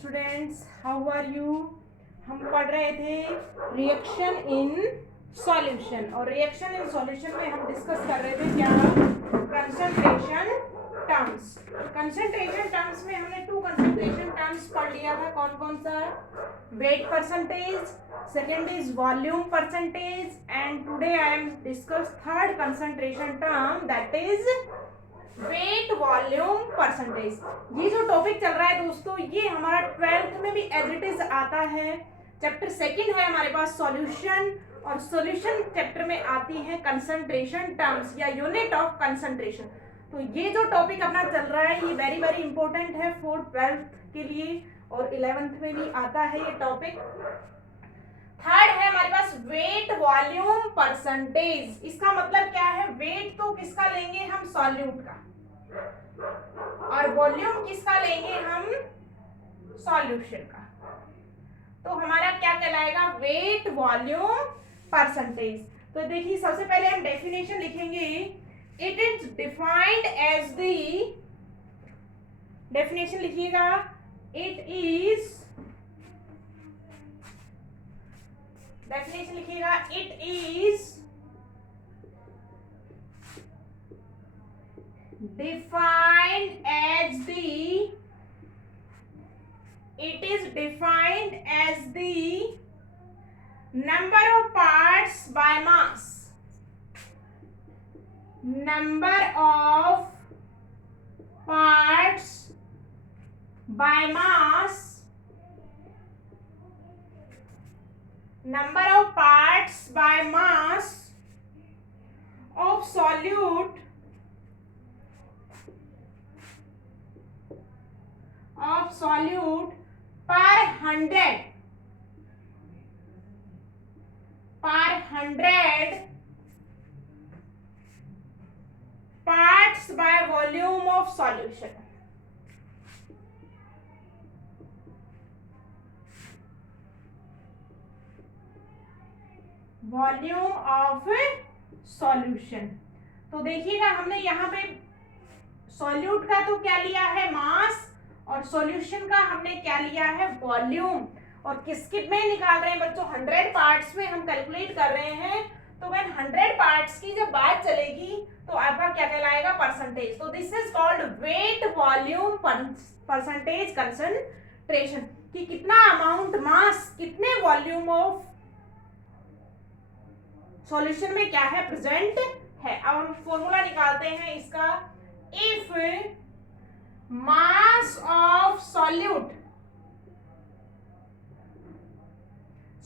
Students, how are you. हम पढ़ रहे थे रिएक्शन इन सॉल्यूशन, और रिएक्शन इन सॉल्यूशन में हम डिस्कस कर रहे थे क्या, कंसंट्रेशन टर्म्स। कंसंट्रेशन टर्म्स में हमने 2 कंसंट्रेशन टर्म्स पढ़ लिया था। कौन कौन सा? Weight percentage, second is volume percentage, and today I am discuss third concentration term, that is weight volume percentage. ये जो टॉपिक चल रहा है दोस्तों, ये हमारा 12th में भी एज इट इज आता है। चैप्टर सेकंड है हमारे पास सॉल्यूशन, और सॉल्यूशन चैप्टर में आती है कंसंट्रेशन टर्म्स या यूनिट ऑफ कंसंट्रेशन। तो ये जो टॉपिक अपना चल रहा है ये वेरी वेरी इंपॉर्टेंट है फॉर 12th के लिए, और 11th में भी आता है ये टॉपिक। थर्ड है हमारे पास वेट वॉल्यूम परसेंटेज। इसका मतलब क्या है? वेट तो किसका लेंगे हम? सॉल्यूट का। और वॉल्यूम किसका लेंगे हम? सॉल्यूशन का। तो हमारा क्या कहलाएगा? Weight volume percentage. तो देखिए सबसे पहले हम डेफिनेशन लिखेंगे। It is defined as the, definition लिखिएगा, इट इज, डेफिनेशन लिखिएगा, it is defined as the, it is defined as the number of parts by mass, number of parts by mass, number of parts by mass of solute per 100 parts by volume of solution। Volume of solution. तो देखिएगा हमने यहाँ पे solute का तो क्या लिया है? मास, और सॉल्यूशन का हमने क्या लिया है? वॉल्यूम। और किसके में निकाल रहे हैं बच्चों? 100 पार्ट्स में हम कैलकुलेट कर रहे हैं। तो व्हेन 100 पार्ट्स की जब बात चलेगी तो आपका क्या कहलाएगा? परसेंटेज। तो this is called weight volume percentage concentration, कि कितना अमाउंट मास, कितने वॉल्यूम ऑफ सॉल्यूशन में क्या है? प्रेजेंट है। अब हम फॉर्मूला निकालते हैं इसका। If mass of solute,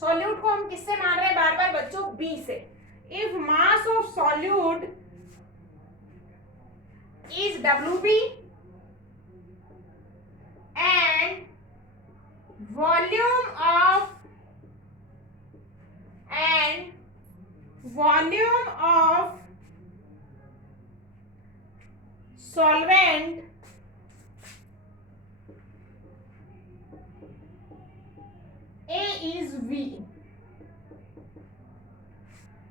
solute को हम किससे मान रहे हैं बार बार बच्चों? बी से। If mass of solute is WB and volume of solvent A is V।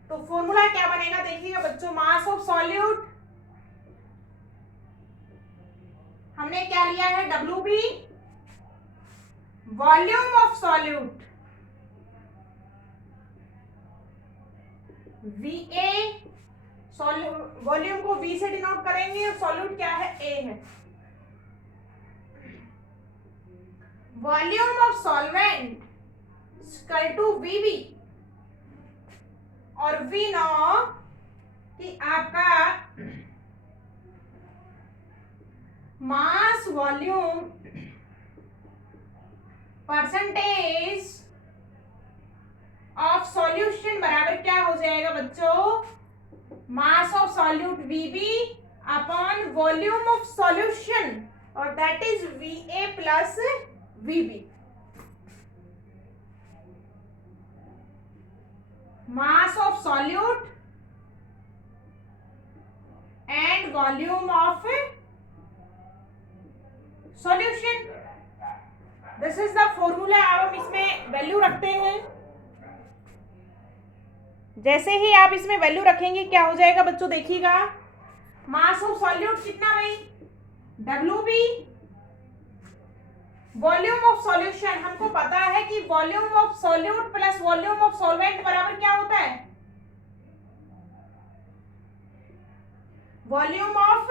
तो फॉर्मूला क्या बनेगा? देखिएगा बच्चों, मास ऑफ सॉल्यूट हमने क्या लिया है? WB, volume of solute VA, volume को V से डिनोट करेंगे, और सॉल्यूट क्या है? A है। Volume of solvent equal to VB, और वी नो कि आपका mass volume percentage of solution बराबर क्या हो जाएगा बच्चों? Mass of solute VB upon volume of solution, और that is VA plus VB। Mass of solute and volume of solution, this is the formula. अब हम इसमें वैल्यू रखते हैं। जैसे ही आप इसमें वैल्यू रखेंगे क्या हो जाएगा बच्चों? देखिएगा, मास ऑफ सॉल्यूट कितना भाई? WB वॉल्यूम ऑफ सॉल्यूशन, हमको पता है कि volume of solute plus volume of solvent बराबर क्या होता है, वॉल्यूम ऑफ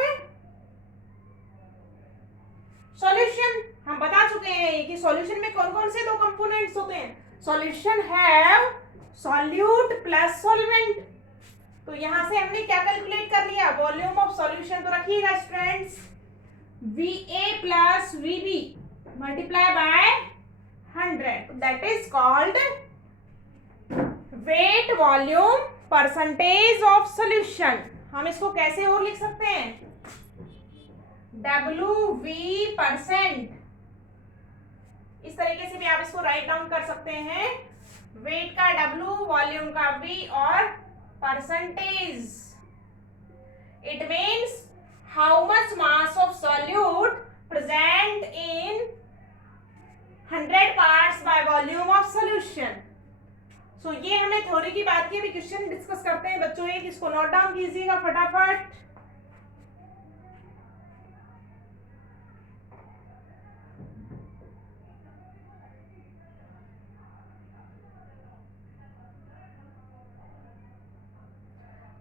सॉल्यूशन। हम बता चुके हैं कि सॉल्यूशन में कौन कौन से दो कंपोनेंट्स होते हैं, solution have solute plus solvent. तो यहां से हमने क्या कैलकुलेट कर लिया, वॉल्यूम ऑफ सॉल्यूशन। तो रखिएगा students, VA plus VB multiply by 100, that is called weight volume percentage of solution. हम इसको कैसे और लिख सकते हैं, WV %। इस तरीके से भी आप इसको राइट डाउन कर सकते हैं, वेट का W, वॉल्यूम का V और percentage. It means how much mass of solute present in 100 parts by volume of solution. So ये हमने थ्योरी की बात की, अभी क्वेश्चन डिस्कस करते हैं बच्चों। एक इसको नोट डाउन कीजिएगा फटाफट।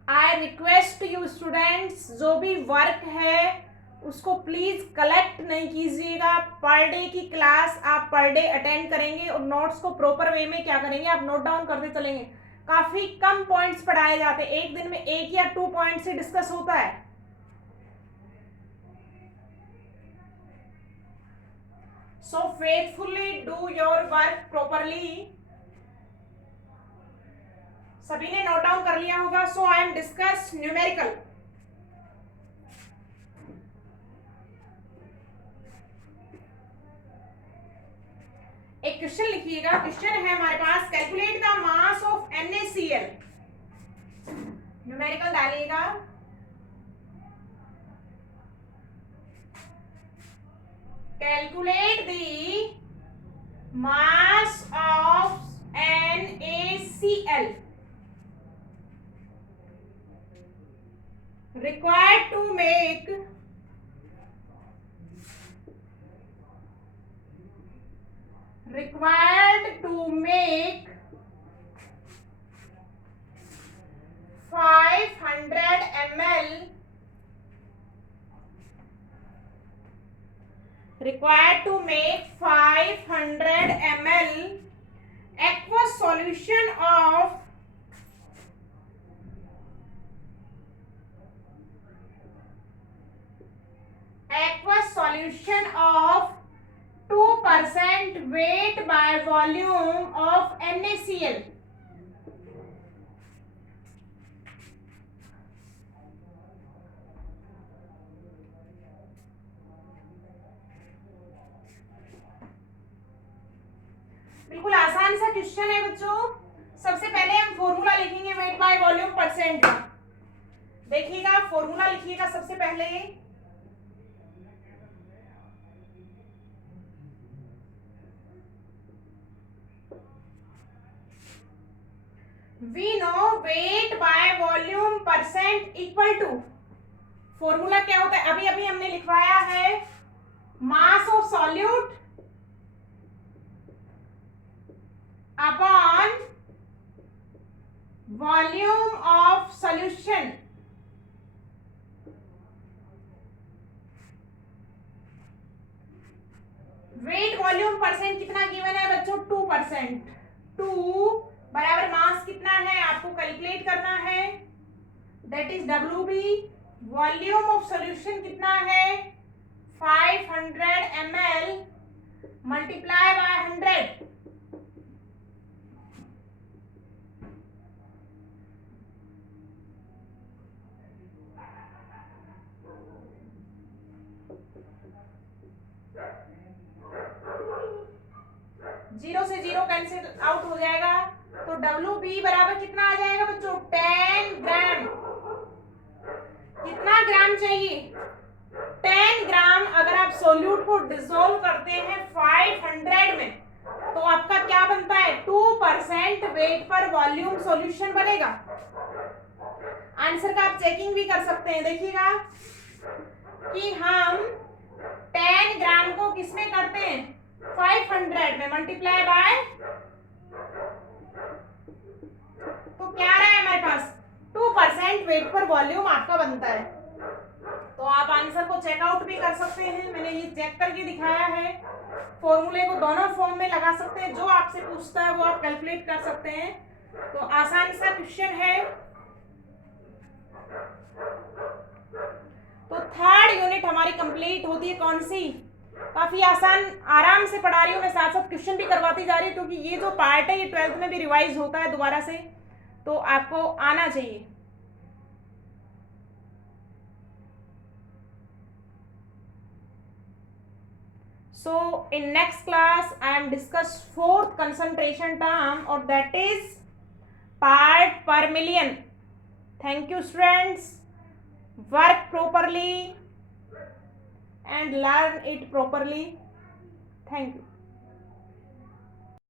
आई रिक्वेस्ट यू स्टूडेंट्स, जो भी वर्क है उसको प्लीज कलेक्ट नहीं कीजिएगा। पर डे की क्लास आप पर डे अटेंड करेंगे और नोट्स को प्रॉपर वे में क्या करेंगे, आप नोट डाउन करते चलेंगे। काफी कम पॉइंट्स पढ़ाए जाते हैं, एक दिन में 1 या 2 पॉइंट से डिस्कस होता है। So faithfully do your work properly. सभी ने नोट डाउन कर लिया होगा। So I am discuss numerical. एक क्वेश्चन लिखिएगा, क्वेश्चन है हमारे पास, calculate the mass of NaCl। Numerical डालिएगा, calculate the mass of NaCl required to make required to make 500 ml required to make 500 ml aqueous solution of aqueous solution of 2% weight by volume of NaCl। बिल्कुल आसान सा question है बच्चों। सबसे पहले हम formula लिखेंगे वेट बाय वॉल्यूम परसेंट का। देखिएगा फॉर्मूला लिखिएगा सबसे पहले, we know weight by volume percent equal to, formula क्या होता है, अभी अभी हमने लिखवाया है, mass of solute upon volume of solution. Weight volume percent कितना गिवन है बच्चों, 2%। 2 बराबर मास कितना है आपको कैलकुलेट करना है, that is WB। Volume of solution कितना है, 500 ml मल्टीप्लाई बाय 100। जीरो से जीरो कैंसिल आउट हो जाएगा, तो WB बराबर कितना आ जाएगा बच्चों, 10 ग्राम। कितना ग्राम चाहिए, 10 ग्राम। अगर आप सोल्यूट को डिसॉल्व करते हैं 500 में, तो आपका क्या बनता है, 2% वेट पर वॉल्यूम सॉल्यूशन बनेगा। आंसर का आप चेकिंग भी कर सकते हैं। देखिएगा कि हम 10 ग्राम को किसमें करते हैं, 500 में मल्टीप्लाई बाय, तो क्या आ रहा है हमारे पास 2% वेट पर वॉल्यूम आपका बनता है। तो आप आंसर को चेकआउट भी कर सकते हैं, मैंने ये चेक करके दिखाया है। फॉर्मूले को दोनों फॉर्म में लगा सकते हैं, जो आपसे पूछता है वो आप कैलकुलेट कर सकते हैं। तो आसान सा क्वेश्चन है। तो थर्ड यूनिट हमारी कंप्लीट होती है कौन सी? काफी आसान, आराम से पढ़ा रही हूँ मैं, साथ साथ क्वेश्चन भी करवाती जा रही हूँ, क्योंकि ये जो पार्ट है ये 12th में भी रिवाइज होता है दोबारा से, तो आपको आना चाहिए। So in next class I am discuss fourth concentration term, or that is part per million. Thank you students. Work properly and learn it properly. Thank you.